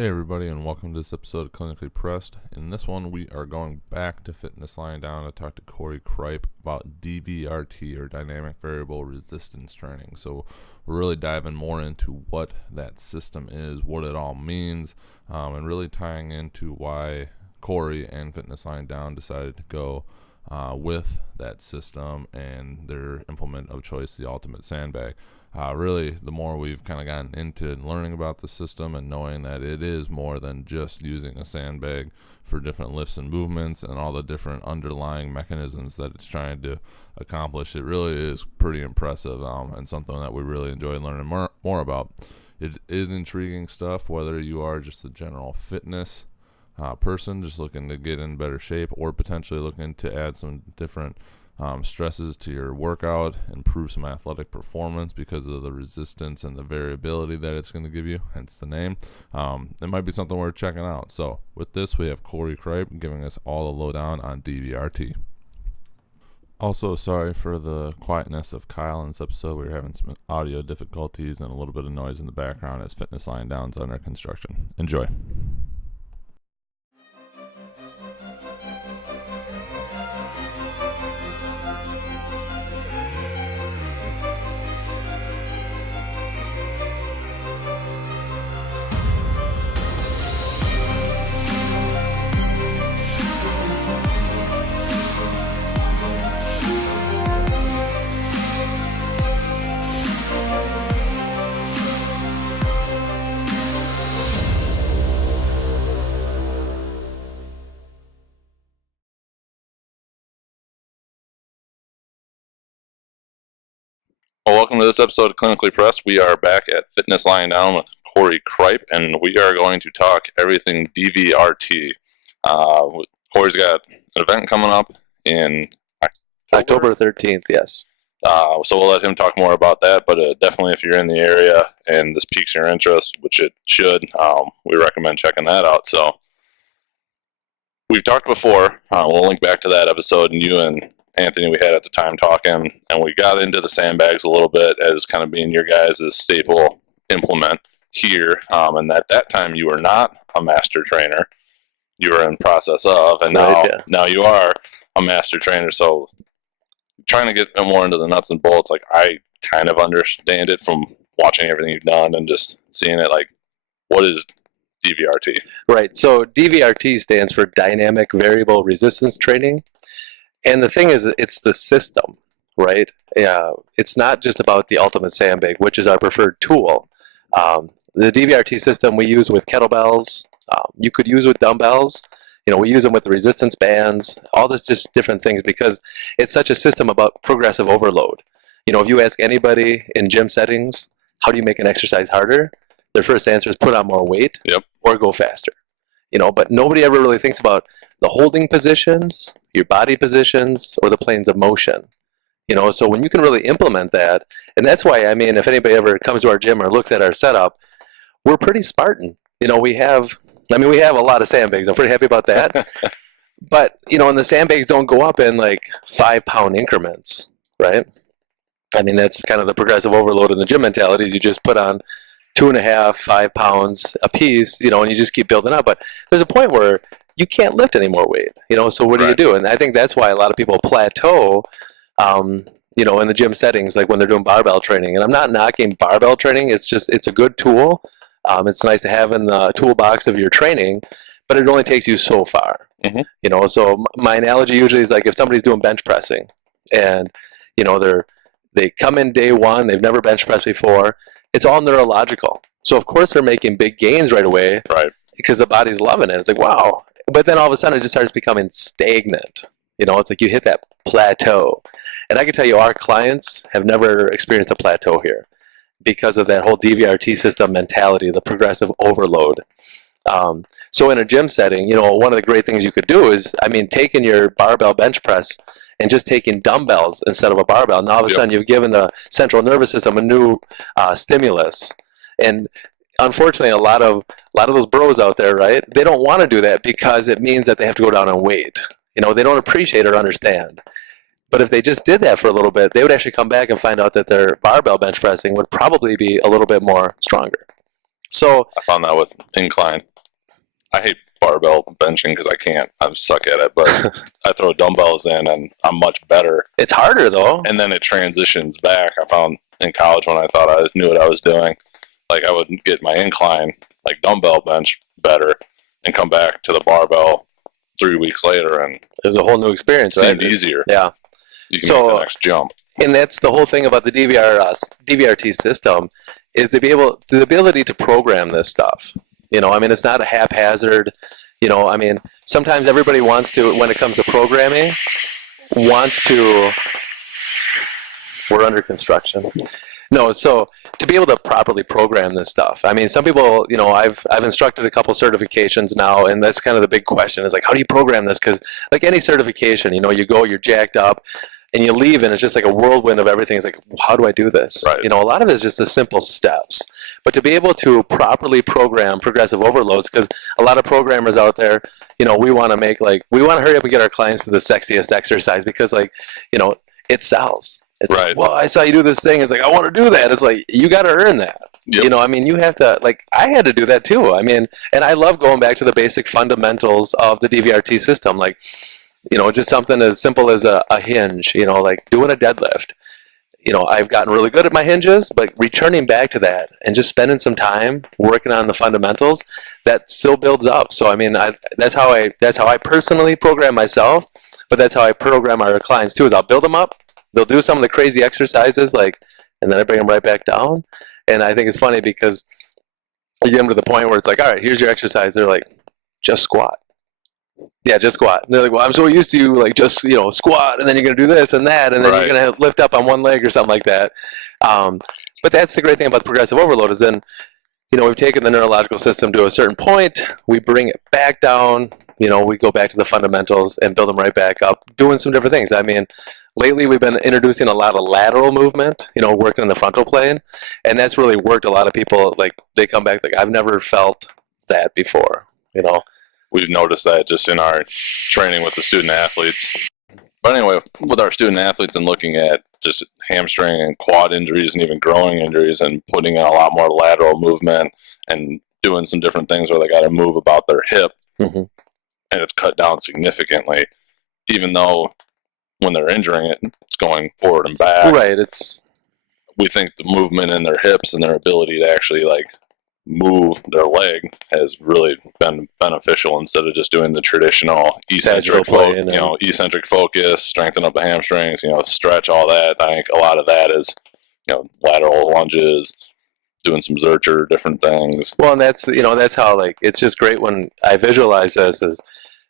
Hey everybody, and welcome to this episode of Clinically Pressed. In this one, we are going back to fitness lying down to talk to Cory Cripe about DVRT, or Dynamic Variable Resistance Training. So we're really diving more into what that system is, what it all means, and really tying into why Cory and Fitness Lying Down decided to go with that system and their implement of choice, the Ultimate Sandbag. Really, the more we've kind of gotten into learning about the system and knowing that it is more than just using a sandbag for different lifts and movements and all the different underlying mechanisms that it's trying to accomplish, it really is pretty impressive and something that we really enjoy learning more about. It is intriguing stuff, whether you are just a general fitness person just looking to get in better shape, or potentially looking to add some different stresses to your workout, improve some athletic performance because of the resistance and the variability that it's going to give you, hence the name. It might be something worth checking out. So with this, we have Cory Cripe giving us all the lowdown on DVRT. Also, sorry for the quietness of Kyle in this episode. We were having some audio difficulties and a little bit of noise in the background as Fitness Lying Down is under construction. Enjoy. Well, welcome to this episode of Clinically Pressed. We are back at Fitness Lying Down with Cory Cripe, and we are going to talk everything DVRT. Cory's got an event coming up in October 13th, yes. So we'll let him talk more about that, but definitely if you're in the area and this piques your interest, which it should, we recommend checking that out. So we've talked before, we'll link back to that episode, and you and Anthony we had at the time talking, and we got into the sandbags a little bit as kind of being your guys' staple implement here, and at that time you were not a master trainer, you were in process of, and now you are a master trainer. So trying to get more into the nuts and bolts, like I kind of understand it from watching everything you've done and just seeing it, like what is DVRT? Right, so DVRT stands for Dynamic Variable Resistance Training. And the thing is, it's the system, right? It's not just about the Ultimate Sandbag, which is our preferred tool. The DVRT system we use with kettlebells. You could use with dumbbells. You know, we use them with resistance bands, all this just different things, because it's such a system about progressive overload. You know, if you ask anybody in gym settings, how do you make an exercise harder? Their first answer is put on more weight. Yep. Or go faster. You know, but nobody ever really thinks about the holding positions, your body positions, or the planes of motion. You know, so when you can really implement that, and that's why, I mean, if anybody ever comes to our gym or looks at our setup, we're pretty Spartan. You know, we have a lot of sandbags. I'm pretty happy about that. But, you know, and the sandbags don't go up in like 5-pound increments, right? I mean, that's kind of the progressive overload in the gym mentality, is you just put on 2.5, 5 pounds a piece, you know, and you just keep building up. But there's a point where you can't lift any more weight, you know, so what do you do? And I think that's why a lot of people plateau, you know, in the gym settings, like when they're doing barbell training. And I'm not knocking barbell training. It's just, it's a good tool. It's nice to have in the toolbox of your training, but it only takes you so far. Mm-hmm. You know, so my analogy usually is like if somebody's doing bench pressing and, you know, they come in day one, they've never bench pressed before, it's all neurological. So of course they're making big gains right away, right? Because the body's loving it. It's like, wow. But then all of a sudden it just starts becoming stagnant. You know, it's like you hit that plateau. And I can tell you our clients have never experienced a plateau here because of that whole DVRT system mentality, the progressive overload. So in a gym setting, you know, one of the great things you could do is, I mean, taking your barbell bench press and just taking dumbbells instead of a barbell. Now all of a sudden you've given the central nervous system a new stimulus. And unfortunately, a lot of those bros out there, right, they don't want to do that because it means that they have to go down on weight. You know, they don't appreciate or understand. But if they just did that for a little bit, they would actually come back and find out that their barbell bench pressing would probably be a little bit more stronger. So I found that with incline. I hate barbell benching because I can't. I suck at it, but I throw dumbbells in and I'm much better. it's harder though. And then it transitions back. I found in college when I thought I knew what I was doing, like I would get my incline, like dumbbell bench better, and come back to the barbell 3 weeks later, and It was a whole new experience, it seemed right? easier. Yeah. You can So- make the next jump. And that's the whole thing about the DVRT system, is the ability to program this stuff. You know, I mean, it's not a haphazard. You know, I mean, sometimes everybody wants to, when it comes to programming, wants to. We're under construction. No, so to be able to properly program this stuff, I mean, some people, you know, I've instructed a couple certifications now, and that's kind of the big question is like, how do you program this? Because like any certification, you know, you go, you're jacked up, and you leave, and it's just like a whirlwind of everything. It's like, how do I do this? Right. You know, a lot of it is just the simple steps. But to be able to properly program progressive overloads, because a lot of programmers out there, you know, we want to hurry up and get our clients to the sexiest exercise because, like, you know, it sells. It's Right. like, well, I saw you do this thing. It's like, I want to do that. It's like, you got to earn that. Yep. You know, I mean, you have to, like, I had to do that too. I mean, and I love going back to the basic fundamentals of the DVRT system. Like, you know, just something as simple as a hinge, you know, like doing a deadlift. You know, I've gotten really good at my hinges, but returning back to that and just spending some time working on the fundamentals, that still builds up. So, I mean, that's how I personally program myself, but that's how I program our clients too, is I'll build them up. They'll do some of the crazy exercises, like, and then I bring them right back down. And I think it's funny because you get them to the point where it's like, all right, here's your exercise. They're like, just squat. Yeah, just squat. And they're like, well, I'm so used to you, like, just, you know, squat, and then you're going to do this and that, and then Right. you're going to lift up on one leg or something like that. But that's the great thing about the progressive overload is then, you know, we've taken the neurological system to a certain point, we bring it back down, you know, we go back to the fundamentals and build them right back up, doing some different things. I mean, lately we've been introducing a lot of lateral movement, you know, working in the frontal plane, and that's really worked. A lot of people, like, they come back like, I've never felt that before, you know. We've noticed that just in our training with the student athletes. But anyway, with our student athletes and looking at just hamstring and quad injuries and even growing injuries and putting in a lot more lateral movement and doing some different things where they got to move about their hip, Mm-hmm. and it's cut down significantly, even though when they're injuring it, it's going forward and back. Right, We think the movement in their hips and their ability to actually, like, move their leg has really been beneficial instead of just doing the traditional eccentric eccentric focus, strengthen up the hamstrings, you know, stretch, all that. I think a lot of that is, you know, lateral lunges, doing some zercher, different things. well, and that's, you know, that's how, like, it's just great when I visualize this as,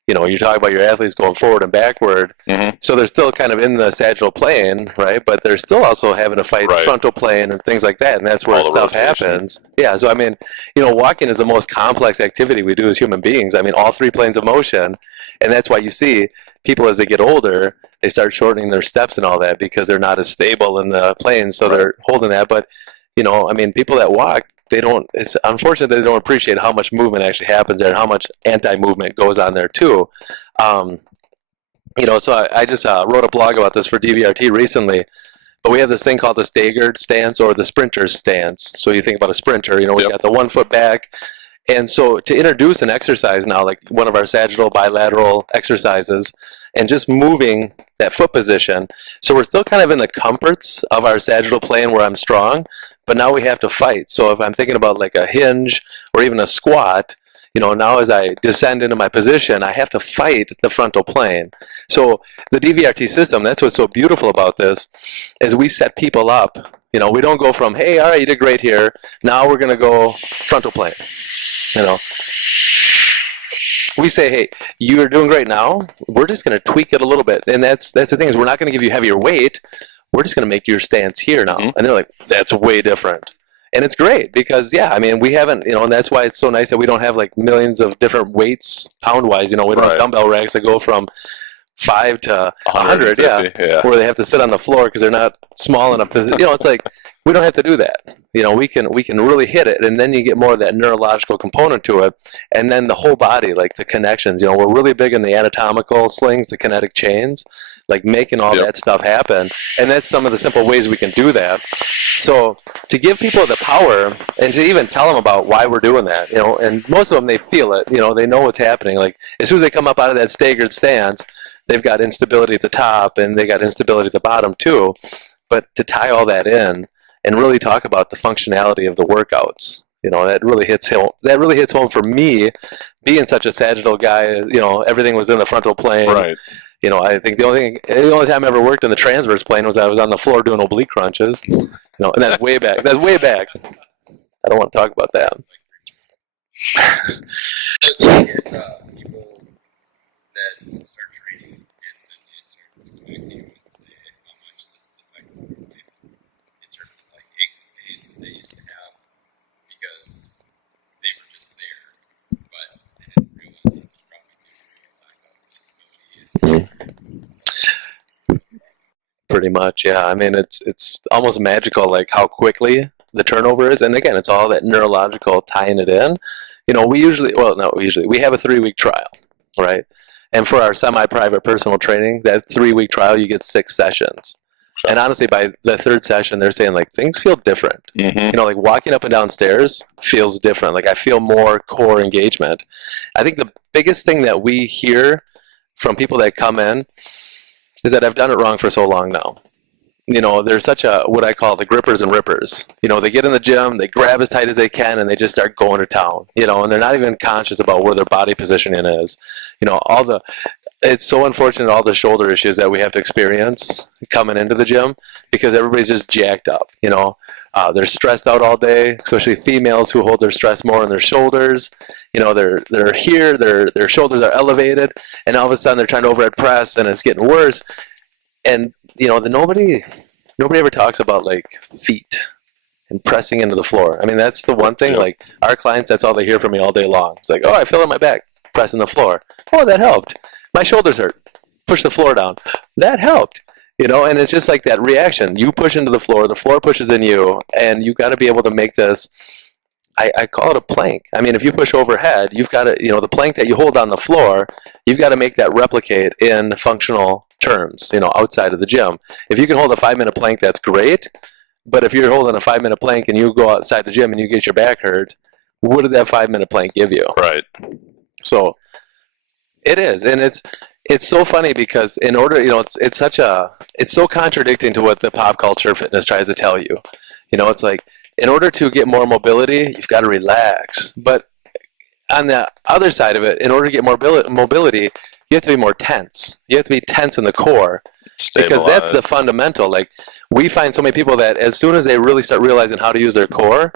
you know, you talk about your athletes going forward and backward, Mm-hmm. so they're still kind of in the sagittal plane, right? But they're still also having to fight Right. frontal plane and things like that, and that's where All the stuff rotation. happens. Yeah, so I mean, you know, walking is the most complex activity we do as human beings. I mean, all three planes of motion, and that's why you see people as they get older, they start shortening their steps and all that because they're not as stable in the planes, so they're holding that. But, you know, I mean, people that walk, it's unfortunate they don't appreciate how much movement actually happens there and how much anti-movement goes on there too. You know, so I just wrote a blog about this for DVRT recently, but we have this thing called the staggered stance or the sprinter's stance. So you think about a sprinter, you know, we got the 1 foot back. And so to introduce an exercise now, like one of our sagittal bilateral exercises, and just moving that foot position, so we're still kind of in the comforts of our sagittal plane where I'm strong, but now we have to fight. So if I'm thinking about like a hinge or even a squat, you know, now as I descend into my position, I have to fight the frontal plane. So the DVRT system, that's what's so beautiful about this, is we set people up. You know, we don't go from, hey, all right, you did great here, now we're going to go frontal plane. You know, we say, hey, you're doing great now, we're just going to tweak it a little bit. And that's the thing, is we're not going to give you heavier weight, we're just going to make your stance here now. Mm-hmm. And they're like, that's way different. And it's great because, yeah, I mean, we haven't, you know, and that's why it's so nice that we don't have like millions of different weights pound-wise. You know, we don't have dumbbell racks that go from 5 to 100, yeah, where they have to sit on the floor because they're not small enough to, you know, it's like, We don't have to do that. You know, we can really hit it, and then you get more of that neurological component to it, and then the whole body, like the connections. You know, we're really big in the anatomical slings, the kinetic chains, like making all that stuff happen, and that's some of the simple ways we can do that. So to give people the power, and to even tell them about why we're doing that, you know, and most of them, they feel it. You know, they know what's happening. Like as soon as they come up out of that staggered stance, they've got instability at the top, and they got instability at the bottom too. But to tie all that in and really talk about the functionality of the workouts, you know, that really hits home. That really hits home for me, being such a sagittal guy. You know, everything was in the frontal plane. Right. You know, I think the only time I ever worked in the transverse plane was I was on the floor doing oblique crunches. You know, and that's way back. That's way back. I don't want to talk about that. It's people that start training and then they start coming to you and say how much this is affecting their life in terms of like aches and pains that they used to have because they were just there, but they didn't realize it was probably due to a lack of stability. Pretty much, yeah. I mean, it's almost magical, like how quickly the turnover is. And again, it's all that neurological tying it in. You know, we have a 3-week trial, right? And for our semi-private personal training, that 3-week trial, you get 6 sessions. And honestly, by the 3rd session, they're saying like things feel different. Mm-hmm. You know, like walking up and down stairs feels different. Like I feel more core engagement. I think the biggest thing that we hear from people that come in is that I've done it wrong for so long now. You know, there's such a, what I call the grippers and rippers. You know, they get in the gym, they grab as tight as they can, and they just start going to town. You know, and they're not even conscious about where their body positioning is. You know, it's so unfortunate, all the shoulder issues that we have to experience coming into the gym because everybody's just jacked up. You know, they're stressed out all day, especially females who hold their stress more in their shoulders. You know, they're here, their shoulders are elevated, and all of a sudden they're trying to overhead press, and it's getting worse. And you know, nobody ever talks about like feet and pressing into the floor. I mean, that's the one thing. Like our clients, that's all they hear from me all day long. It's like, oh, I feel it in my back, pressing the floor. Oh, that helped. My shoulders hurt. Push the floor down. That helped. You know, and it's just like that reaction. You push into the floor pushes in you, and you got to be able to make this. I call it a plank. I mean, if you push overhead, you've got to, you know, the plank that you hold on the floor, you've got to make that replicate in functional terms, you know, outside of the gym. If you can hold a 5-minute plank, that's great. But if you're holding a 5-minute plank and you go outside the gym and you get your back hurt, what did that 5-minute plank give you? Right. So it is, and it's so funny because in order, you know, it's so contradicting to what the pop culture fitness tries to tell you. You know, it's like, in order to get more mobility, you've got to relax. But on the other side of it, in order to get more mobility, you have to be more tense. You have to be tense in the core. Because that's the fundamental. Like, we find so many people that as soon as they really start realizing how to use their core,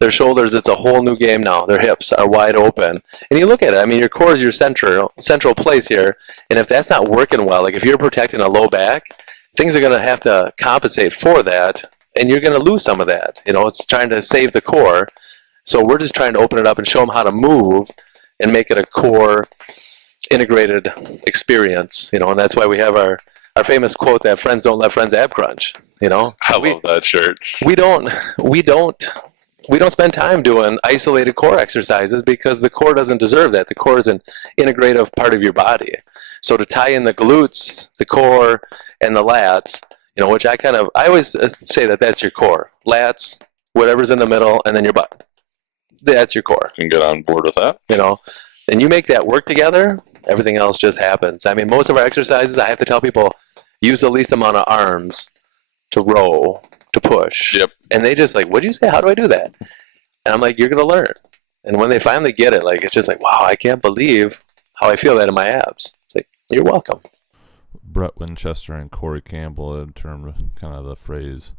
their shoulders, it's a whole new game now. Their hips are wide open. And you look at it, I mean, your core is your central place here. And if that's not working well, like if you're protecting a low back, things are going to have to compensate for that. And you're going to lose some of that. You know, it's trying to save the core. So we're just trying to open it up and show them how to move and make it a core integrated experience. You know, and that's why we have our famous quote that friends don't let friends ab crunch. You know, I love that shirt. We don't spend time doing isolated core exercises because the core doesn't deserve that. The core is an integrative part of your body. So to tie in the glutes, the core, and the lats, you know, which I always say that's your core. Lats, whatever's in the middle, and then your butt. That's your core. You can get on board with that. You know, and you make that work together, everything else just happens. I mean, most of our exercises, I have to tell people, use the least amount of arms to row, to push. Yep. And they just like, what'd you say? How do I do that? And I'm like, you're going to learn. And when they finally get it, like, it's just like, wow, I can't believe how I feel that in my abs. It's like, you're welcome. Brett Winchester and Corey Campbell in terms of kind of the phrase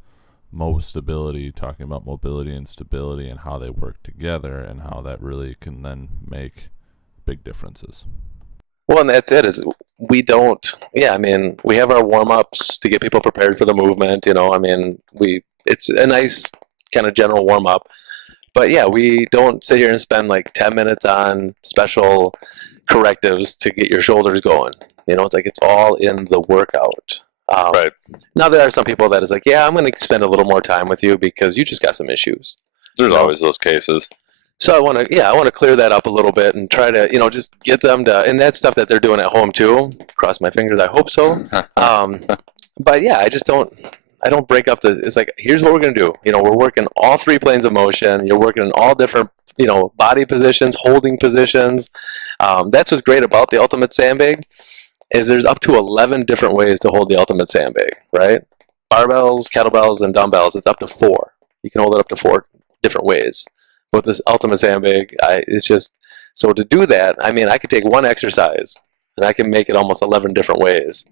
mo stability, talking about mobility and stability and how they work together and how that really can then make big differences. Well, and that's it. We have our warm-ups to get people prepared for the movement. You know, I mean, it's a nice kind of general warm-up. But yeah, we don't sit here and spend like 10 minutes on special correctives to get your shoulders going. You know, it's like it's all in the workout. Right. Now there are some people that is like, yeah, I'm going to spend a little more time with you because you just got some issues. There's always those cases. So I want to clear that up a little bit and try to, just get them to, and that's stuff that they're doing at home too. Cross my fingers, I hope so. But yeah, I don't break up it's like, here's what we're going to do. We're working all 3 planes of motion. You're working in all different, body positions, holding positions. That's what's great about the Ultimate Sandbag is there's up to 11 different ways to hold the Ultimate Sandbag, right? Barbells, kettlebells, and dumbbells, it's up to 4. You can hold it up to 4 different ways. With this Ultimate Sandbag, it's just, so to do that, I could take one exercise and I can make it almost 11 different ways.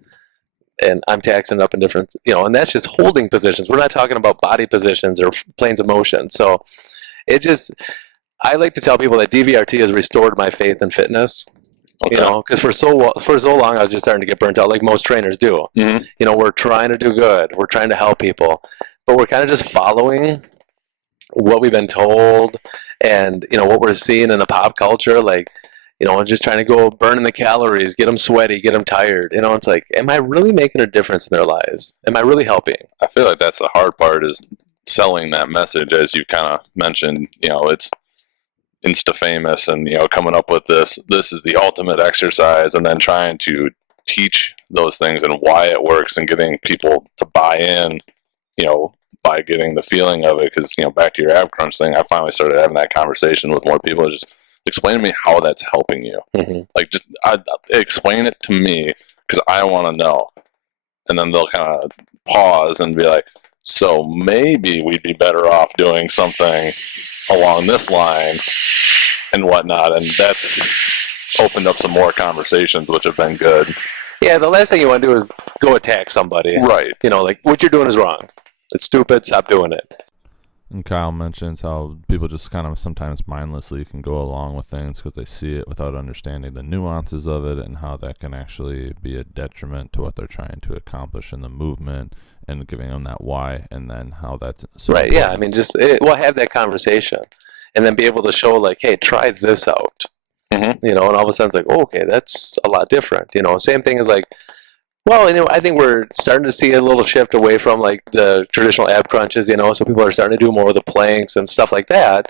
And I'm taxing it up in different, and that's just holding positions. We're not talking about body positions or planes of motion. So I like to tell people that DVRT has restored my faith in fitness. Okay. Because for so long I was just starting to get burnt out, like most trainers do. Mm-hmm. We're trying to do good, we're trying to help people, but we're kind of just following what we've been told, and what we're seeing in the pop culture, like just trying to go burning the calories, get them sweaty, get them tired. It's like, am I really making a difference in their lives? Am I really helping? I feel like that's the hard part, is selling that message, as you kind of mentioned. It's Insta famous, and coming up with this is the ultimate exercise, and then trying to teach those things and why it works, and getting people to buy in, by getting the feeling of it. Because back to your ab crunch thing, I finally started having that conversation with more people. Just explain to me how that's helping you. Mm-hmm. Like, just explain it to me, because I want to know. And then they'll kind of pause and be like, so maybe we'd be better off doing something along this line and whatnot. And that's opened up some more conversations, which have been good. Yeah, the last thing you want to do is go attack somebody. Right. Like, what you're doing is wrong. It's stupid. Stop doing it. And Kyle mentions how people just kind of sometimes mindlessly can go along with things because they see it without understanding the nuances of it, and how that can actually be a detriment to what they're trying to accomplish in the movement, and giving them that why, and then how that's so right. Yeah, we'll have that conversation, and then be able to show, like, hey, try this out. Mm-hmm. And all of a sudden it's like, oh, okay, that's a lot different. Same thing as like, well, I think we're starting to see a little shift away from like the traditional ab crunches, so people are starting to do more of the planks and stuff like that.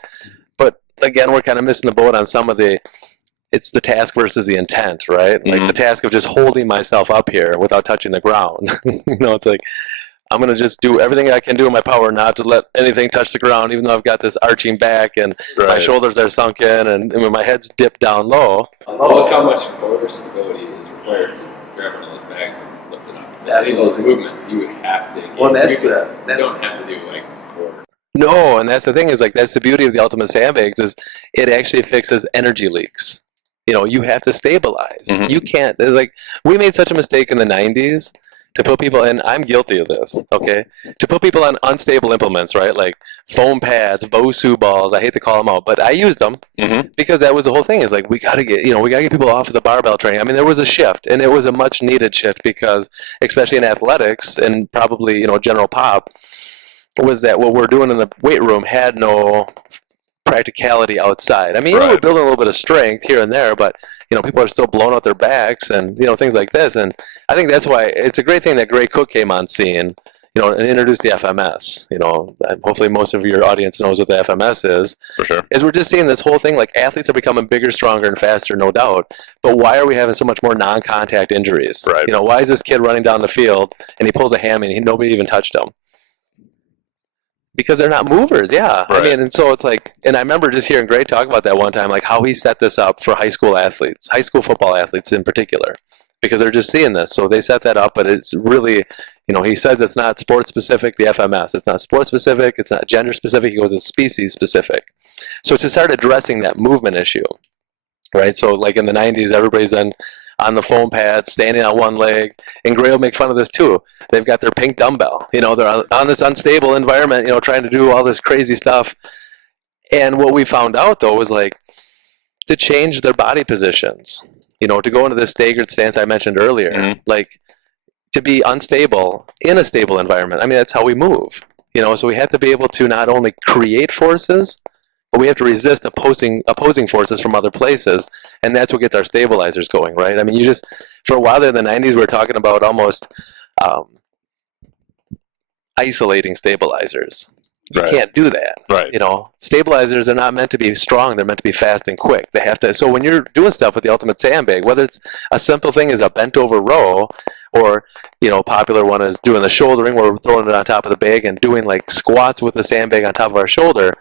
But again, we're kind of missing the boat on some of it's the task versus the intent, right? Mm-hmm. Like the task of just holding myself up here without touching the ground. It's like, I'm going to just do everything I can do in my power not to let anything touch the ground, even though I've got this arching back and my shoulders are sunken and my head's dipped down low. Look how much core stability is required to grab one of those bags and lift it up. I think those movements you have to get. Well, you don't have to do like core. No, and that's the thing, is like, that's the beauty of the Ultimate Sandbags, is it actually fixes energy leaks. You have to stabilize. Mm-hmm. You can't, like, we made such a mistake in the 90s to put people in, I'm guilty of this, okay? To put people on unstable implements, right? Like foam pads, Bosu balls, I hate to call them out, but I used them because that was the whole thing, is like, we gotta get people off of the barbell training. There was a shift, and it was a much needed shift, because especially in athletics and probably, general pop, was that what we're doing in the weight room had no practicality outside. We're building a little bit of strength here and there, but people are still blowing out their backs and things like this. And I think that's why it's a great thing that Gray Cook came on scene, and introduced the FMS. And hopefully most of your audience knows what the FMS is. For sure. Is we're just seeing this whole thing, like, athletes are becoming bigger, stronger, and faster, no doubt. But why are we having so much more non-contact injuries? Right. Why is this kid running down the field and he pulls a hammy and nobody even touched him? Because they're not movers, yeah. Right. And so it's like, and I remember just hearing Gray talk about that one time, like how he set this up for high school athletes, high school football athletes in particular, because they're just seeing this. So they set that up, but it's really, he says it's not sport specific, the FMS. It's not sport specific, it's not gender specific, he goes, it's species specific. So to start addressing that movement issue, right? So like in the 90s, everybody's on the foam pad, standing on one leg, and Gray will make fun of this too. They've got their pink dumbbell. They're on this unstable environment, trying to do all this crazy stuff. And what we found out, though, was like to change their body positions, to go into this staggered stance I mentioned earlier, like to be unstable in a stable environment. That's how we move, so we have to be able to not only create forces, but we have to resist opposing forces from other places, and that's what gets our stabilizers going, right? For a while there in the 90s, we were talking about almost isolating stabilizers. You Right. can't do that. Right. You know, stabilizers are not meant to be strong. They're meant to be fast and quick. They have to. So when you're doing stuff with the ultimate sandbag, whether it's a simple thing as a bent over row, or, you know, a popular one is doing the shouldering where we're throwing it on top of the bag and doing like squats with the sandbag on top of our shoulder,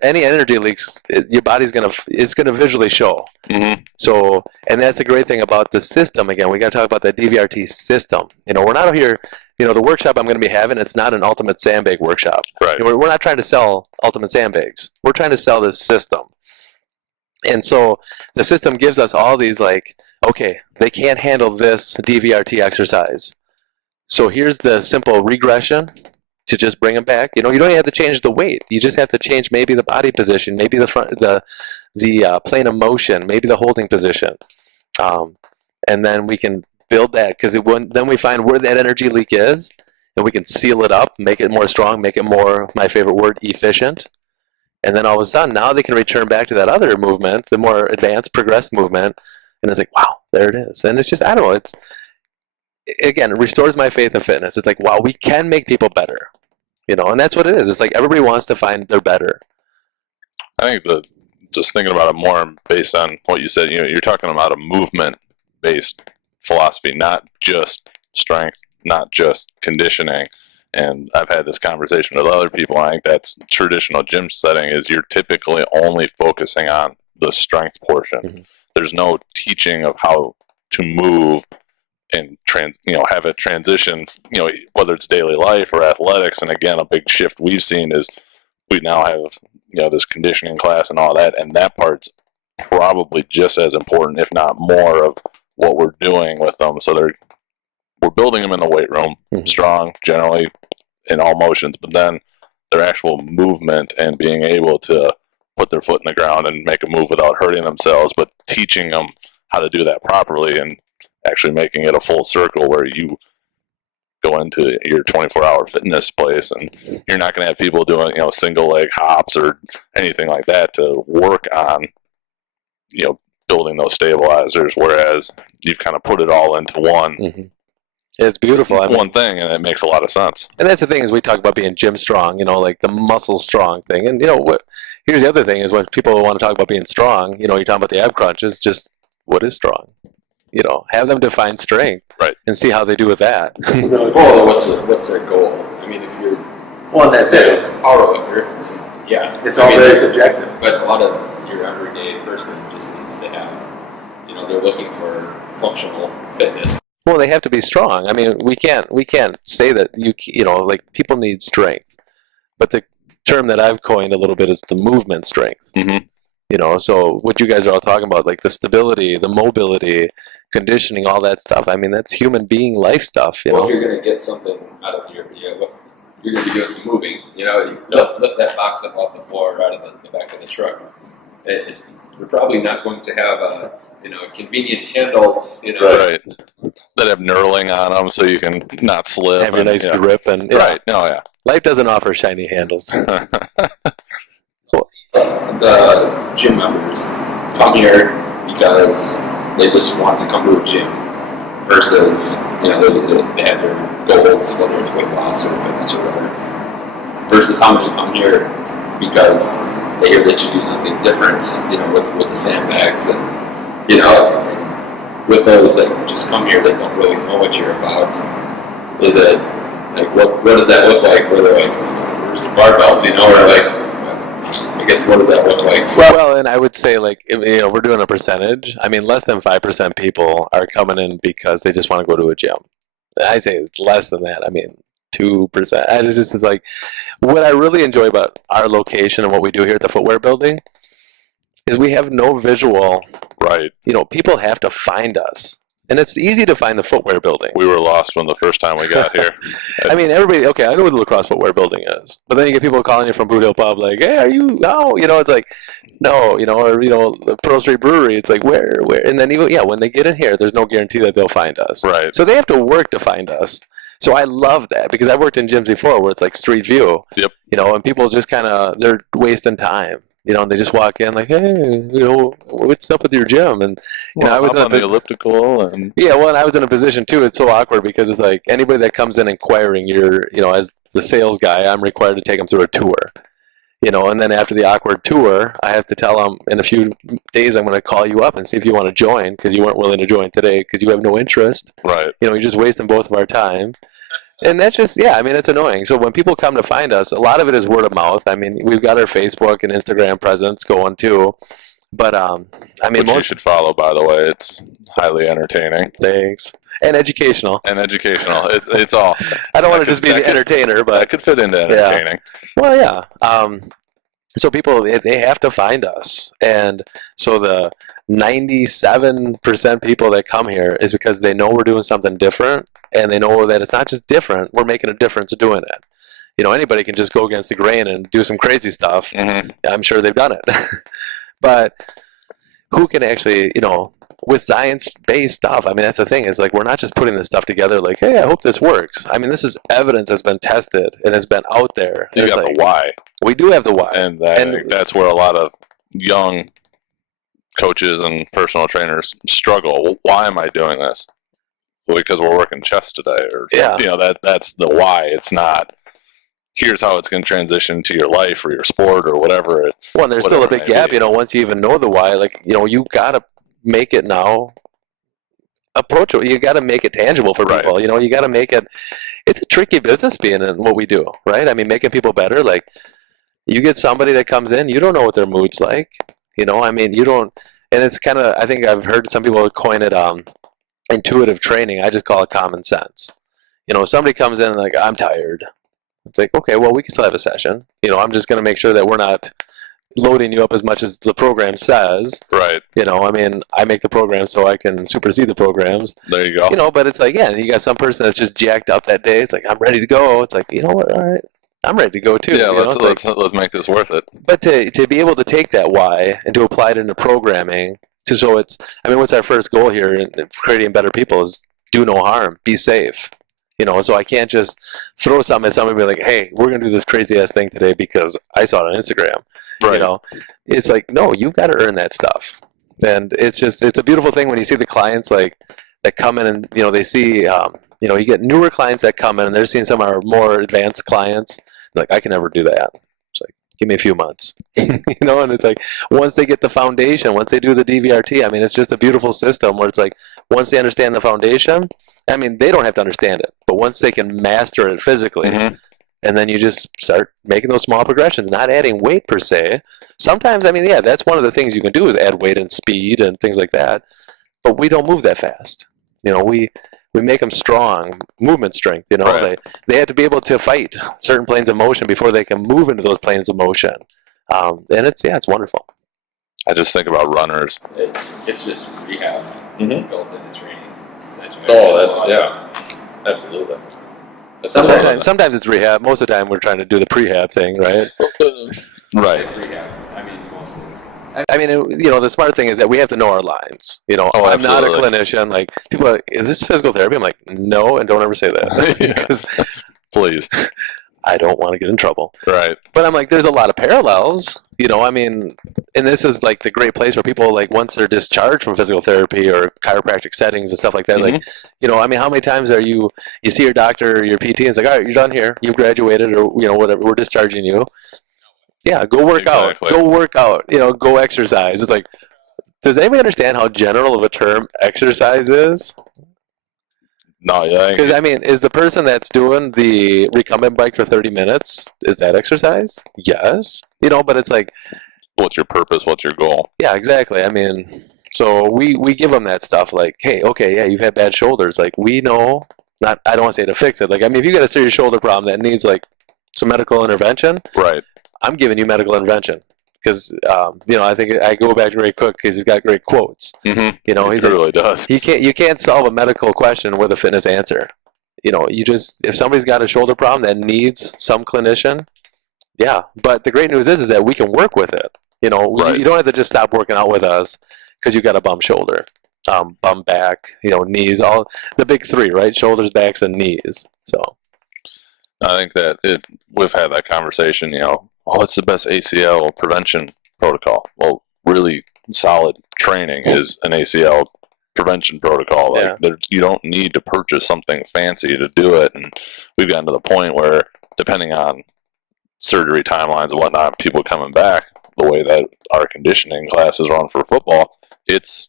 any energy leaks, your body's it's gonna visually show. Mm-hmm. So, and that's the great thing about the system. Again, we got to talk about the DVRT system. You know, we're not here. You know, the workshop I'm going to be having, it's not an ultimate sandbag workshop. Right. We're not trying to sell ultimate sandbags. We're trying to sell this system. And so the system gives us all these, like, okay, they can't handle this DVRT exercise. So here's the simple regression to just bring them back. You know, you don't even have to change the weight. You just have to change maybe the body position, maybe the front, the plane of motion, maybe the holding position, and then we can build that, because then we find where that energy leak is, and we can seal it up, make it more strong, make it more, my favorite word, efficient, and then all of a sudden now they can return back to that other movement, the more advanced, progressed movement, and it's like, wow, there it is. And it's just, I don't know, it's, again, it restores my faith in fitness. It's like, wow, we can make people better, you know, and that's what it is. It's like everybody wants to find they're better. I think just thinking about it more based on what you said, you know, you're talking about a movement-based philosophy, not just strength, not just conditioning. And I've had this conversation with other people. I think that's traditional gym setting is you're typically only focusing on the strength portion. Mm-hmm. There's no teaching of how to move and have it transition, you know, whether it's daily life or athletics. And again, a big shift we've seen is we now have, you know, this conditioning class and all that, and that part's probably just as important, if not more, of what we're doing with them. So we're building them in the weight room, mm-hmm. strong, generally in all motions, but then their actual movement and being able to put their foot in the ground and make a move without hurting themselves, but teaching them how to do that properly and actually making it a full circle where you go into your 24-hour fitness place and you're not going to have people doing, you know, single leg hops or anything like that to work on, you know, building those stabilizers, whereas you've kind of put it all into one. Mm-hmm. It's beautiful. One thing, and it makes a lot of sense. And that's the thing, is we talk about being gym strong, you know, like the muscle strong thing. And, you know, here's the other thing is when people want to talk about being strong, you know, you're talking about the ab crunches, just what is strong? You know, have them define strength, right, and see how they do with that. Well, what's their goal? I mean, if you're that's it. A powerlifter, yeah, it's all very subjective. But a lot of your everyday person just needs to have, you know, they're looking for functional fitness. Well, they have to be strong. I mean, we can't say that you know, like, people need strength, but the term that I've coined a little bit is the movement strength. Mm-hmm. You know, so what you guys are all talking about, like the stability, the mobility, conditioning, all that stuff. I mean, that's human being life stuff. You know, if you're going to get something out of you're going to be doing some moving. You know, lift that box up off the floor out of the back of the truck. You're probably not going to have convenient handles. You know, right, that have knurling on them so you can not slip. Have a nice grip and right. No, yeah. Life doesn't offer shiny handles. The gym members come here because they just want to come to a gym versus, you know, they have their goals, whether it's weight loss or fitness or whatever, versus how many come here because they hear that you do something different, you know, with the sandbags and, you know, and with those that just come here that don't really know what you're about. Is it like, what does that look like? Where they're like, where's the barbells, you know, or like, I guess, what does that look like? Well, and I would say, like, you know, we're doing a percentage. I mean, less than 5% people are coming in because they just want to go to a gym. I say it's less than that. I mean, 2%. And it's just like, what I really enjoy about our location and what we do here at the footwear building is we have no visual. Right. You know, people have to find us. And it's easy to find the footwear building. We were lost from the first time we got here. I mean, everybody, okay, I know what the lacrosse footwear building is. But then you get people calling you from Boot Hill Pub like, hey, are you, no, you know, it's like, no, you know, or, you know, the Pearl Street Brewery, it's like, where? And then even, when they get in here, there's no guarantee that they'll find us. Right. So they have to work to find us. So I love that because I've worked in gyms before where it's like street view. Yep. You know, and people just kind of, they're wasting time. you know, and they just walk in like, hey, you know, what's up with your gym? And you know, I was on the elliptical, and yeah, well, and I was in a position too. It's so awkward because it's like anybody that comes in inquiring, you're, you know, as the sales guy, I'm required to take them through a tour. You know, and then after the awkward tour, I have to tell them in a few days I'm going to call you up and see if you want to join because you weren't willing to join today because you have no interest. right. You know, you're just wasting both of our time. And that's just, yeah, I mean, it's annoying. So when people come to find us, a lot of it is word of mouth. I mean, we've got our Facebook and Instagram presence going too. But, I mean, Which you should follow, by the way. It's highly entertaining. Thanks. And educational. And educational. It's all. I don't want to just be the entertainer, but that could fit into entertaining. Well, yeah. So people, they have to find us. And so the 97% people that come here is because they know we're doing something different, and they know that it's not just different, we're making a difference doing it. You know, anybody can just go against the grain and do some crazy stuff. Mm-hmm. I'm sure they've done it. But who can actually, you know, with science-based stuff, I mean, that's the thing, is like we're not just putting this stuff together like, hey, I hope this works. I mean, this is evidence that's been tested and has been out there. You got like, the why. We do have the why. And that's where a lot of young coaches and personal trainers struggle. Why am I doing this? Well, because we're working chest today, or yeah. You know, that's the why. It's not here's how it's going to transition to your life or your sport or whatever. Well, and there's still a big gap, you know, once you even know the why, like, you know, you got to make it now approachable. You got to make it tangible for people. You know, you got to make it. It's a tricky business being in what we do, right? I mean, making people better. Like, you get somebody that comes in, you don't know what their mood's like. You know, I mean, you don't. And it's kind of, I think I've heard some people coin it intuitive training. I just call it common sense. You know, if somebody comes in and like, I'm tired. It's like, okay, well, we can still have a session. You know, I'm just going to make sure that we're not loading you up as much as the program says. Right. You know, I mean, I make the program so I can supersede the programs. There you go. You know, but it's like, yeah, you got some person that's just jacked up that day. It's like, I'm ready to go. It's like, you know what? All right, I'm ready to go too. Yeah, let's make this worth it. But to be able to take that why and to apply it into programming, so it's, I mean, what's our first goal here in creating better people is do no harm, be safe. You know, so I can't just throw something at somebody and be like, hey, we're going to do this crazy ass thing today because I saw it on Instagram. Right. You know, it's like, no, you've got to earn that stuff. And it's just, it's a beautiful thing when you see the clients like that come in and, you know, they see, you know, you get newer clients that come in and they're seeing some of our more advanced clients. Like, I can never do that. It's like, give me a few months. You know, and it's like, once they get the foundation, once they do the DVRT, I mean, it's just a beautiful system where it's like, once they understand the foundation, I mean, they don't have to understand it, but once they can master it physically, and then you just start making those small progressions, not adding weight per se. Sometimes, I mean, yeah, that's one of the things you can do is add weight and speed and things like that, but we don't move that fast. You know, we make them strong, movement strength, you know. Right. They have to be able to fight certain planes of motion before they can move into those planes of motion. And it's wonderful. I just think about runners. It's just rehab built into training. Absolutely. Sometimes it's rehab. Most of the time we're trying to do the prehab thing, right? Right. Rehab. I mean, mostly. I mean, you know, the smart thing is that we have to know our lines. You know, I'm not a clinician. Like, people are like, is this physical therapy? I'm like, no, and don't ever say that. Because please. I don't want to get in trouble. Right. But I'm like, there's a lot of parallels. You know, I mean, and this is like the great place where people, like, once they're discharged from physical therapy or chiropractic settings and stuff like that, like, you know, I mean, how many times are you see your doctor or your PT and it's like, all right, you're done here. You've graduated, or, you know, whatever, we're discharging you. Yeah, go work out. Go work out. You know, go exercise. It's like, does anybody understand how general of a term exercise is? No, yeah. Because, I mean, is the person that's doing the recumbent bike for 30 minutes, is that exercise? Yes. You know, but it's like, what's your purpose? What's your goal? Yeah, exactly. I mean, so we give them that stuff like, hey, okay, yeah, you've had bad shoulders. Like, we know, I don't want to say to fix it. Like, I mean, if you got a serious shoulder problem that needs, like, some medical intervention, right? I'm giving you medical intervention. Because, you know, I think I go back to Ray Cook because he's got great quotes. You know, he really does. You can't solve a medical question with a fitness answer. You know, you just, if somebody's got a shoulder problem that needs some clinician, yeah. But the great news is that we can work with it. You know, you don't have to just stop working out with us because you got a bum shoulder, bum back, you know, knees, all the big three, right? Shoulders, backs, and knees. So I think that we've had that conversation, you know, what's the best ACL prevention protocol. Well, really solid training is an ACL prevention protocol. Like you don't need to purchase something fancy to do it. And we've gotten to the point where, depending on surgery timelines and whatnot, people coming back, the way that our conditioning classes run for football, it's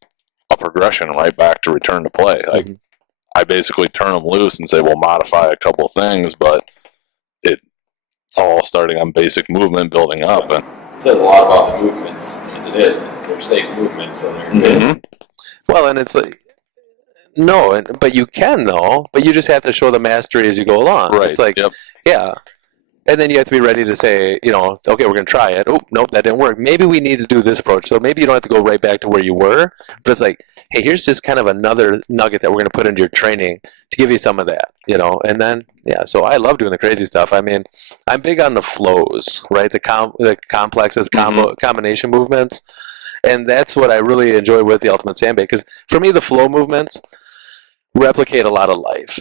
a progression right back to return to play. Like I basically turn them loose and say, we'll modify a couple things, but it's all starting on basic movement, building up. And it says a lot about the movements as it is. They're safe movements, so they're good. Well, and it's like, no, but you can though, but you just have to show the mastery as you go along. Right. It's like, yeah. And then you have to be ready to say, you know, okay, we're going to try it. Oh, nope, that didn't work. Maybe we need to do this approach. So maybe you don't have to go right back to where you were, but it's like, hey, here's just kind of another nugget that we're going to put into your training to give you some of that, you know. And then, yeah, so I love doing the crazy stuff. I mean, I'm big on the flows, right? The complexes, combination movements. And that's what I really enjoy with the Ultimate Sandbag, because for me, the flow movements replicate a lot of life.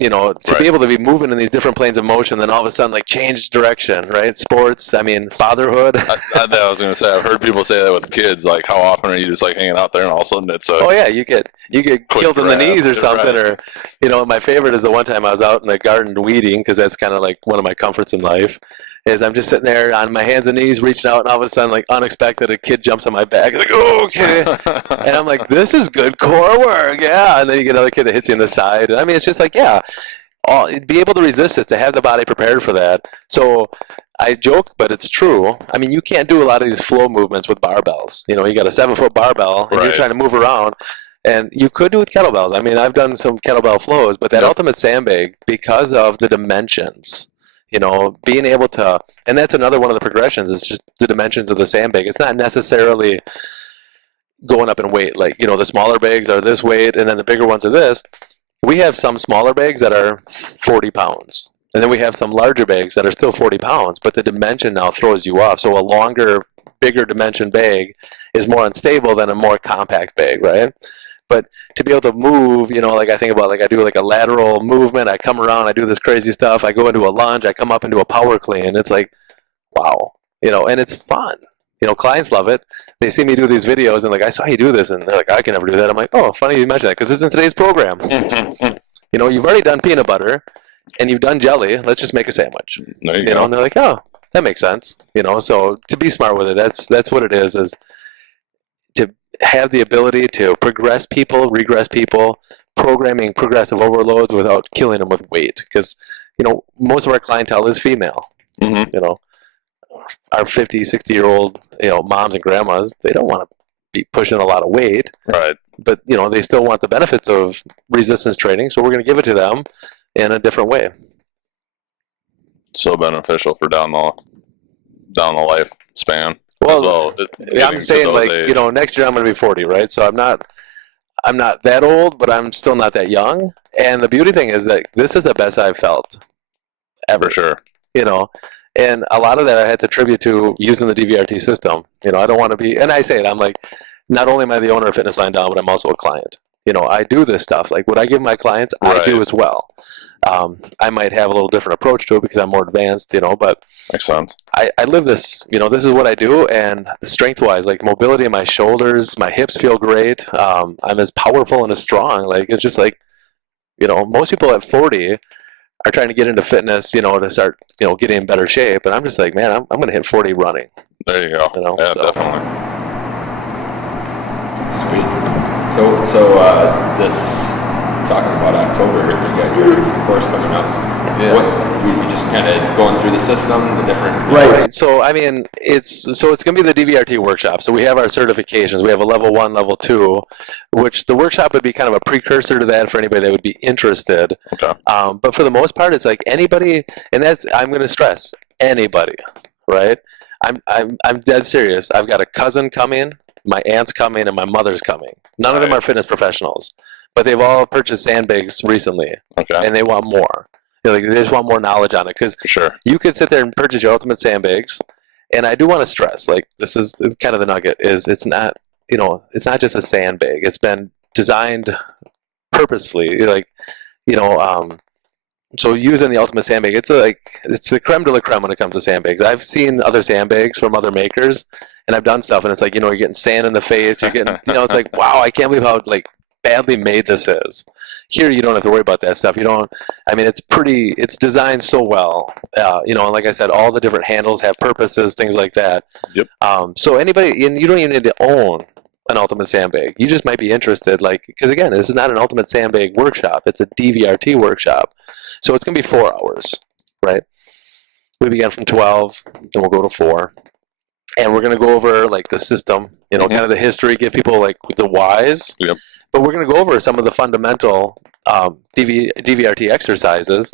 You know, to be able to be moving in these different planes of motion, then all of a sudden, like, change direction, right? Sports, I mean, fatherhood. I was going to say, I've heard people say that with kids. Like, how often are you just like hanging out there, and all of a sudden it's oh yeah, you get killed in the knees or something, or you know, my favorite is the one time I was out in the garden weeding, because that's kind of like one of my comforts in life. Is I'm just sitting there on my hands and knees reaching out, and all of a sudden, like, unexpected, a kid jumps on my back. Like, oh, okay. And I'm like, this is good core work, yeah. And then you get another kid that hits you in the side. And I mean, it's just like, yeah, be able to resist it, to have the body prepared for that. So I joke, but it's true. I mean, you can't do a lot of these flow movements with barbells. You know, you got a 7-foot barbell, and you're trying to move around. And you could do it with kettlebells. I mean, I've done some kettlebell flows, but that Ultimate Sandbag, because of the dimensions, you know, being able to, and that's another one of the progressions, it's just the dimensions of the sandbag. It's not necessarily going up in weight. Like, you know, the smaller bags are this weight, and then the bigger ones are this. We have some smaller bags that are 40 pounds. And then we have some larger bags that are still 40 pounds, but the dimension now throws you off. So a longer, bigger dimension bag is more unstable than a more compact bag, right? But to be able to move, you know, like I think about, like I do like a lateral movement, I come around, I do this crazy stuff, I go into a lunge, I come up into a power clean. It's like, wow, you know, and it's fun. You know, clients love it. They see me do these videos and like, I saw you do this, and they're like, I can never do that. I'm like, oh, funny you mention that, because it's in today's program. You know, you've already done peanut butter and you've done jelly. Let's just make a sandwich. There you know, go. and they're like, oh, that makes sense. You know, so to be smart with it, that's what it is to have the ability to progress people, regress people, programming progressive overloads without killing them with weight. Because, you know, most of our clientele is female. You know, our 50, 60-year-old, you know, moms and grandmas, they don't want to be pushing a lot of weight. Right. But, you know, they still want the benefits of resistance training, so we're going to give it to them in a different way. So beneficial for down the lifespan. Well, I'm saying, like, you know, next year I'm going to be 40, right? So I'm not that old, but I'm still not that young. And the beauty thing is that this is the best I've felt ever. For sure. You know, and a lot of that I had to attribute to using the DVRT system. You know, I don't want to be, and I say it, I'm like, not only am I the owner of Fitness Line Down, but I'm also a client. You know, I do this stuff. Like, what I give my clients, I do as well. I might have a little different approach to it because I'm more advanced, you know, but makes sense. I live this, you know, this is what I do, and strength-wise, like mobility in my shoulders, my hips feel great. I'm as powerful and as strong. Like, it's just like, you know, most people at 40 are trying to get into fitness, you know, to start, you know, getting in better shape, and I'm just like, man, I'm going to hit 40 running. There you go. You know, yeah, so. Definitely. Sweet. So this, talking about October, you got your course coming up. Yeah. What, we just kind of going through the system, the different... Right. So, I mean, it's going to be the DVRT workshop. So we have our certifications. We have a level 1, level 2, which the workshop would be kind of a precursor to that for anybody that would be interested. Okay. But for the most part, it's like anybody, and that's, I'm going to stress, anybody, right? I'm dead serious. I've got a cousin coming, my aunt's coming, and my mother's coming. None of them are fitness professionals, but they've all purchased sandbags recently, and they want more. You know, like, they just want more knowledge on it, because you could sit there and purchase your Ultimate Sandbags, and I do want to stress, like, this is kind of the nugget, is it's not, you know, it's not just a sandbag. It's been designed purposefully, like, you know, so using the Ultimate Sandbag, it's the creme de la creme when it comes to sandbags. I've seen other sandbags from other makers, and I've done stuff, and it's like, you're getting sand in the face, you're getting, it's like, wow, I can't believe how badly made this is. Here, you don't have to worry about that stuff. It's designed so well. And like I said, all the different handles have purposes, things like that. Yep. So anybody, and you don't even need to own an Ultimate Sandbag. You just might be interested, because again, this is not an Ultimate Sandbag workshop. It's a DVRT workshop. So it's going to be 4 hours, right? We begin from 12, and we'll go to 4. And we're going to go over, the system, kind of the history, give people, the whys. Yep. But we're going to go over some of the fundamental DVRT exercises.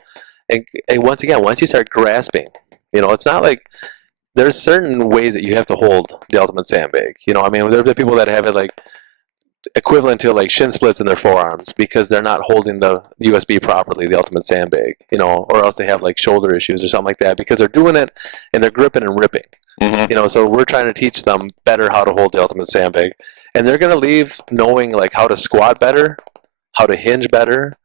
And once you start grasping, it's not like there's certain ways that you have to hold the Ultimate Sandbag. There are people that have it equivalent to shin splits in their forearms because they're not holding the USB properly, the Ultimate Sandbag, or else they have shoulder issues or something like that because they're doing it and they're gripping and ripping. Mm-hmm. So we're trying to teach them better how to hold the Ultimate Sandbag, and they're going to leave knowing how to squat better, how to hinge better,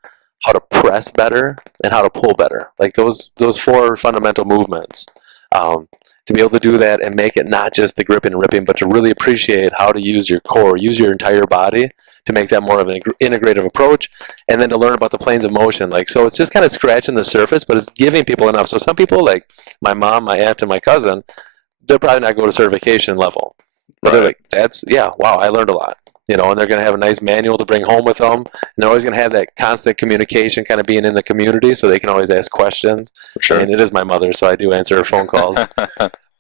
how to press better, and how to pull better. Those 4 fundamental movements. To be able to do that and make it not just the gripping and ripping, but to really appreciate how to use your core, use your entire body to make that more of an integrative approach, and then to learn about the planes of motion. So it's just kind of scratching the surface, but it's giving people enough. So some people, like my mom, my aunt, and my cousin, they'll probably not go to certification level. But they're like, wow, I learned a lot. And they're going to have a nice manual to bring home with them. And they're always going to have that constant communication kind of being in the community so they can always ask questions. For sure. And it is my mother, so I do answer her phone calls.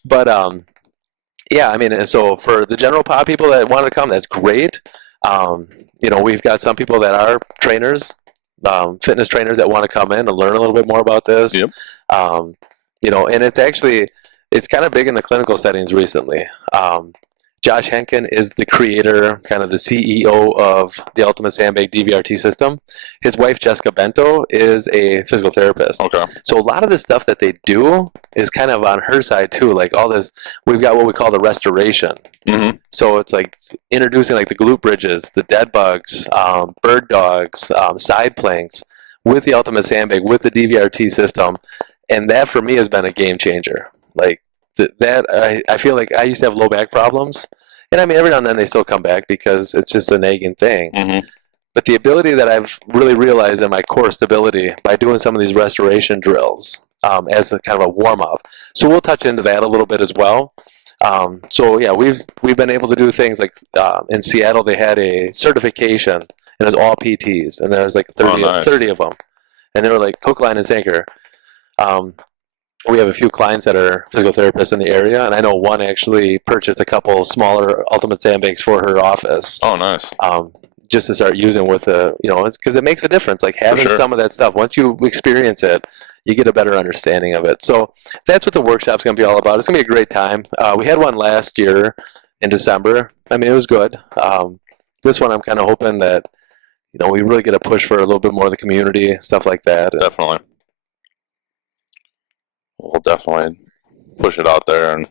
But, and so for the general pod people that want to come, that's great. We've got some people that are trainers, fitness trainers that want to come in and learn a little bit more about this. Yep. And it's kind of big in the clinical settings recently. Josh Henkin is the creator, kind of the CEO of the Ultimate Sandbag DVRT system. His wife, Jessica Bento, is a physical therapist. Okay. So a lot of the stuff that they do is kind of on her side too. All this, we've got what we call the restoration. Mm-hmm. So it's introducing the glute bridges, the dead bugs, bird dogs, side planks with the Ultimate Sandbag, with the DVRT system. And that for me has been a game changer. I feel like I used to have low back problems, and every now and then they still come back because it's just a nagging thing. Mm-hmm. But the ability that I've really realized in my core stability by doing some of these restoration drills as a kind of a warm up. So we'll touch into that a little bit as well. We've been able to do things in Seattle they had a certification and it was all PTs and there was 30 of them, and they were hook, line, and sinker. We have a few clients that are physical therapists in the area, and I know one actually purchased a couple smaller Ultimate Sandbags for her office. Oh, nice. Just to start using with it's because it makes a difference. Having some of that stuff, once you experience it, you get a better understanding of it. So that's what the workshop's going to be all about. It's going to be a great time. We had one last year in December. It was good. This one I'm kind of hoping that, we really get a push for a little bit more of the community, stuff like that. Definitely. We'll definitely push it out there, and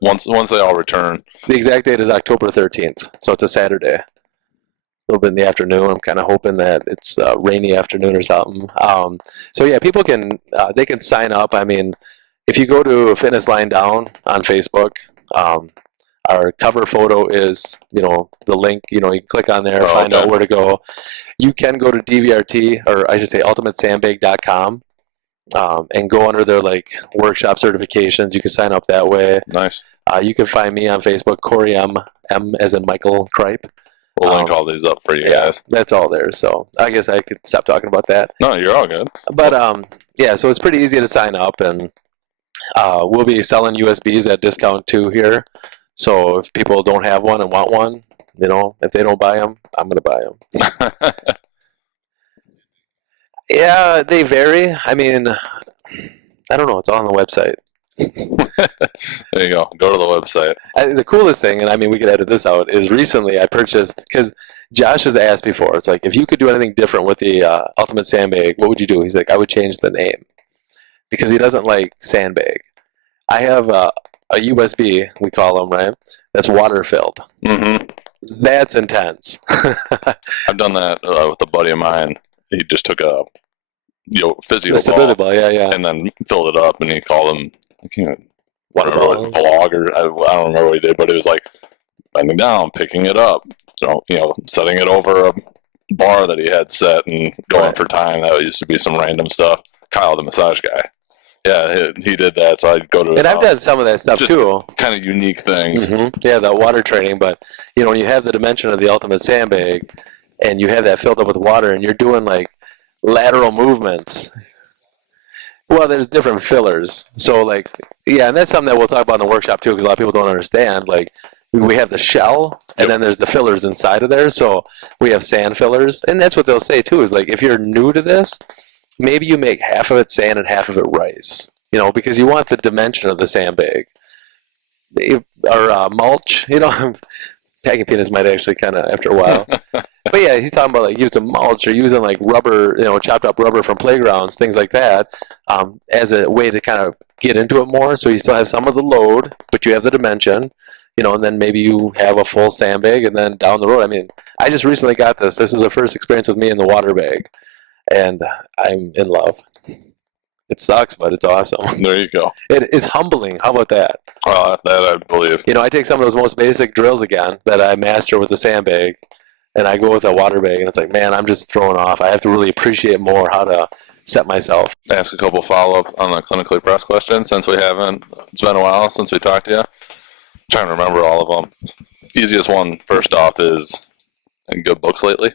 once they all return. The exact date is October 13th, so it's a Saturday. A little bit in the afternoon. I'm kind of hoping that it's a rainy afternoon or something. People can they can sign up. If you go to Fitness Lying Down on Facebook, our cover photo is the link. You can click on there, find out where to go. You can go to DVRT, or I should say ultimatesandbag.com. And go under their workshop certifications. You can sign up that way. Nice. You can find me on Facebook, Cory M as in Michael Cripe. We'll link all these up for you guys. That's all there. So I guess I could stop talking about that. No, you're all good. But so it's pretty easy to sign up, and we'll be selling USBs at discount too here. So if people don't have one and want one, if they don't buy them, I'm going to buy them. Yeah, they vary. I don't know. It's all on the website. There you go. Go to the website. The coolest thing, and we could edit this out, is recently I purchased, because Josh has asked before, it's if you could do anything different with the Ultimate Sandbag, what would you do? He's like, I would change the name. Because he doesn't like Sandbag. I have a USB, we call them, right? That's water-filled. Mm-hmm. That's intense. I've done that with a buddy of mine. He just took a physio The stability ball, ball, yeah. and then filled it up, and he called them, I can't Water remember what balls. vlog, or I don't remember what he did, but it was like bending down, picking it up, so, setting it over a bar that he had set and going Right. for time. That used to be some random stuff. Kyle, the massage guy. Yeah, he did that, so I'd go to his And I've house. done some of that stuff Just too. Kind of unique things. Yeah, the water training, but when you have the dimension of the ultimate sandbag and you have that filled up with water and you're doing like lateral movements. Well, there's different fillers. So like, and that's something that we'll talk about in the workshop too, because a lot of people don't understand. Like, we have the shell and then there's the fillers inside of there. So we have sand fillers, and that's what they'll say too, is like, if you're new to this, maybe you make half of it sand and half of it rice, because you want the dimension of the sandbag. Or mulch, packing peanuts might actually kind of after a while. But yeah, he's talking about like using mulch or using like rubber, chopped up rubber from playgrounds, things like that, as a way to kind of get into it more. So you still have some of the load, but you have the dimension, and then maybe you have a full sandbag, and then down the road, I mean, I just recently got this. This is the first experience with me in the water bag, and I'm in love. It sucks, but it's awesome. There you go. It's humbling. How about that? That I believe. I take some of those most basic drills again that I master with the sandbag, and I go with a water bag, and it's like, man, I'm just thrown off. I have to really appreciate more how to set myself. Ask a couple follow-up on the clinically pressed questions, since we haven't. It's been a while since we talked to you. Trying to remember all of them. Easiest one, first off, is good books lately.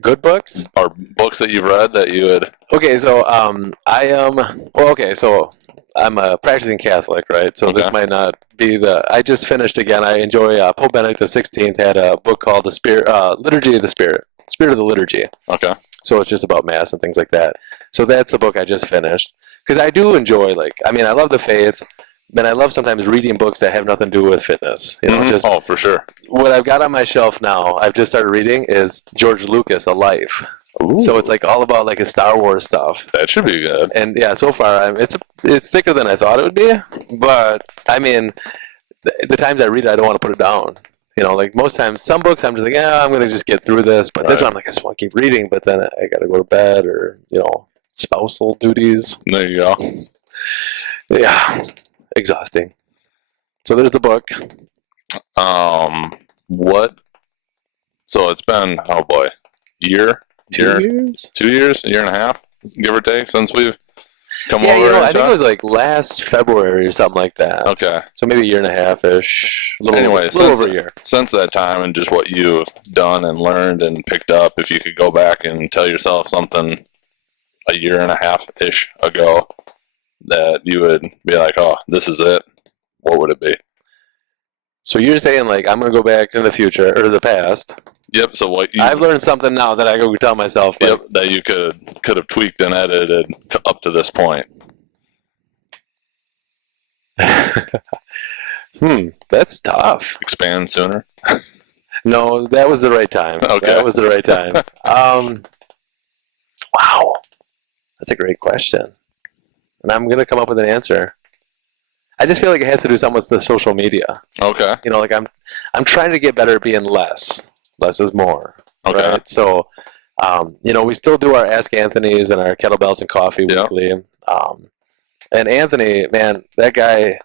Good books? Or books that you've read that you would... Okay, so so I'm a practicing Catholic, right? So this might not be I just finished again. I enjoy, Pope Benedict XVI had a book called The Spirit, Liturgy of the Spirit of the Liturgy. Okay. So it's just about Mass and things like that. So that's a book I just finished. Because I do enjoy, I love the faith, and I love sometimes reading books that have nothing to do with fitness. Oh, for sure. What I've got on my shelf now, I've just started reading, is George Lucas, A Life. Ooh. So it's like all about like his Star Wars stuff. That should be good. And yeah, so far it's thicker than I thought it would be. But I mean, the times I read it, I don't want to put it down. Like most times, some books I'm just like, I'm going to just get through this. But this one, I'm like, I just want to keep reading. But then I got to go to bed, or spousal duties. There you go. Yeah, exhausting. So there's the book. What? So it's been, oh boy, year? 2 years? 2 years? A year and a half, give or take, since we've come Yeah, over. I think it was like last February or something like that. Okay. So maybe a year and a half-ish. A little Anyway, over a year. Since that time, and just what you've done and learned and picked up, if you could go back and tell yourself something a year and a half-ish ago that you would be like, oh, this is it, what would it be? So you're saying, like, I'm going to go back in the future, or the past. Yep, so what you... I've learned something now that I go tell myself. Like, Yep, that you could have tweaked and edited up to this point. That's tough. Expand sooner? No, that was the right time. Okay. That was the right time. Wow. That's a great question. And I'm going to come up with an answer. I just feel like it has to do something with the social media. Okay. Like I'm trying to get better at being less. Less is more. Okay. Right? So, we still do our Ask Anthony's and our kettlebells and coffee weekly. And Anthony, man, that guy,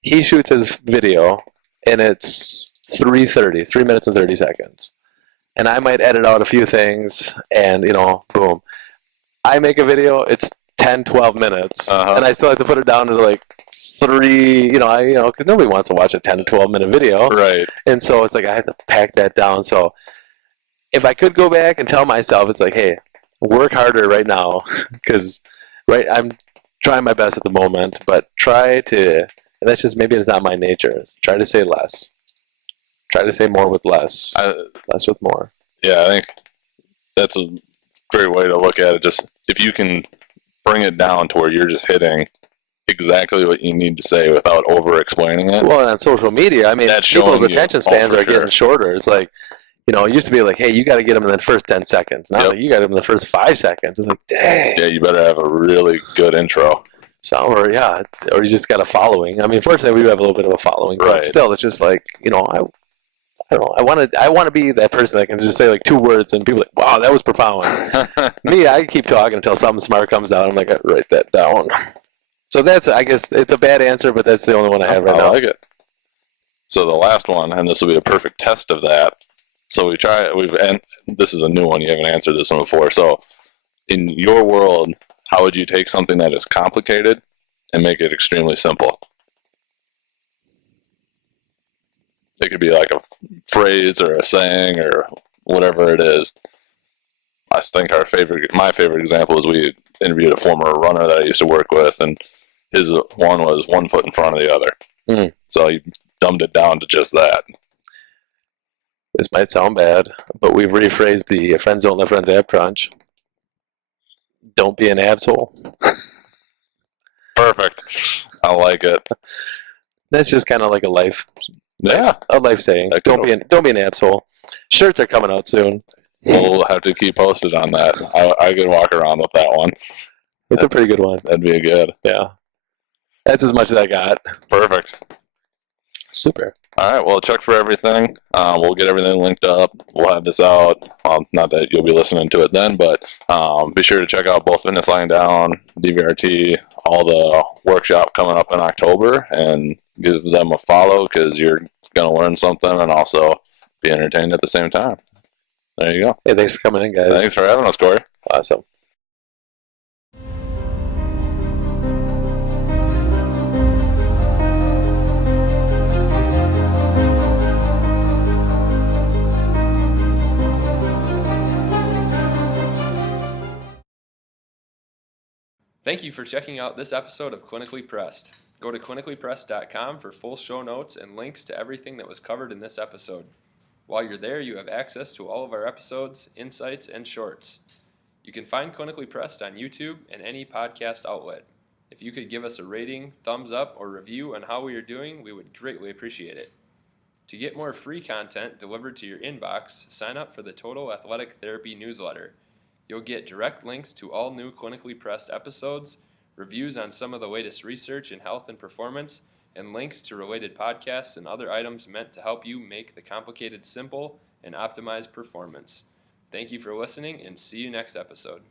he shoots his video, and it's 3 minutes and 30 seconds. And I might edit out a few things, and, boom. I make a video, it's 10, 12 minutes, and I still have to put it down to like 3, because nobody wants to watch a 10 to 12 minute video. Right. And so it's like I have to pack that down. So if I could go back and tell myself, it's like, hey, work harder right now, because I'm trying my best at the moment, but try to, and that's just, maybe it's not my nature, try to say less. Try to say more with less. Less with more. Yeah, I think that's a great way to look at it. Just if you can bring it down to where you're just hitting exactly what you need to say without over-explaining it. Well, and on social media, I mean, That's people's showing attention spans are getting shorter. It's like, it used to be like, hey, you got to get them in the first 10 seconds. Now it's like, you got them in the first 5 seconds. It's like, dang. Yeah, you better have a really good intro. So, or you just got a following. I mean, fortunately, we do have a little bit of a following. But Right. still, it's just like, I don't know. I want to be that person that can just say like 2 words and people are like, wow, that was profound. Me, I keep talking until something smart comes out. I'm like, I write that down. So that's, I guess, it's a bad answer, but that's the only one I have right now. I like it. So the last one, and this will be a perfect test of that. So and this is a new one. You haven't answered this one before. So in your world, how would you take something that is complicated and make it extremely simple? It could be like a phrase or a saying or whatever it is. I think my favorite example is we interviewed a former runner that I used to work with, and his one was 1 foot in front of the other. Mm. So he dumbed it down to just that. This might sound bad, but we've rephrased the friends don't let friends ab crunch. Don't be an absole. Perfect. I like it. That's just kind of like a life saying. That Don't be an absole. Shirts are coming out soon. We'll have to keep posted on that. I could walk around with that one. It's a pretty good one. That'd be good. Yeah. That's as much as I got. Perfect. Super. All right. Well, check for everything. We'll get everything linked up. We'll have this out. Not that you'll be listening to it then, but be sure to check out both Fitness Lying Down, DVRT, all the workshop coming up in October, and give them a follow because you're going to learn something and also be entertained at the same time. There you go. Hey, thanks for coming in, guys. Thanks for having us, Cory. Awesome. Thank you for checking out this episode of Clinically Pressed. Go to clinicallypressed.com for full show notes and links to everything that was covered in this episode. While you're there, you have access to all of our episodes, insights, and shorts. You can find Clinically Pressed on YouTube and any podcast outlet. If you could give us a rating, thumbs up, or review on how we are doing, we would greatly appreciate it. To get more free content delivered to your inbox, sign up for the Total Athletic Therapy newsletter. You'll get direct links to all new Clinically Pressed episodes, reviews on some of the latest research in health and performance, and links to related podcasts and other items meant to help you make the complicated simple and optimize performance. Thank you for listening, and see you next episode.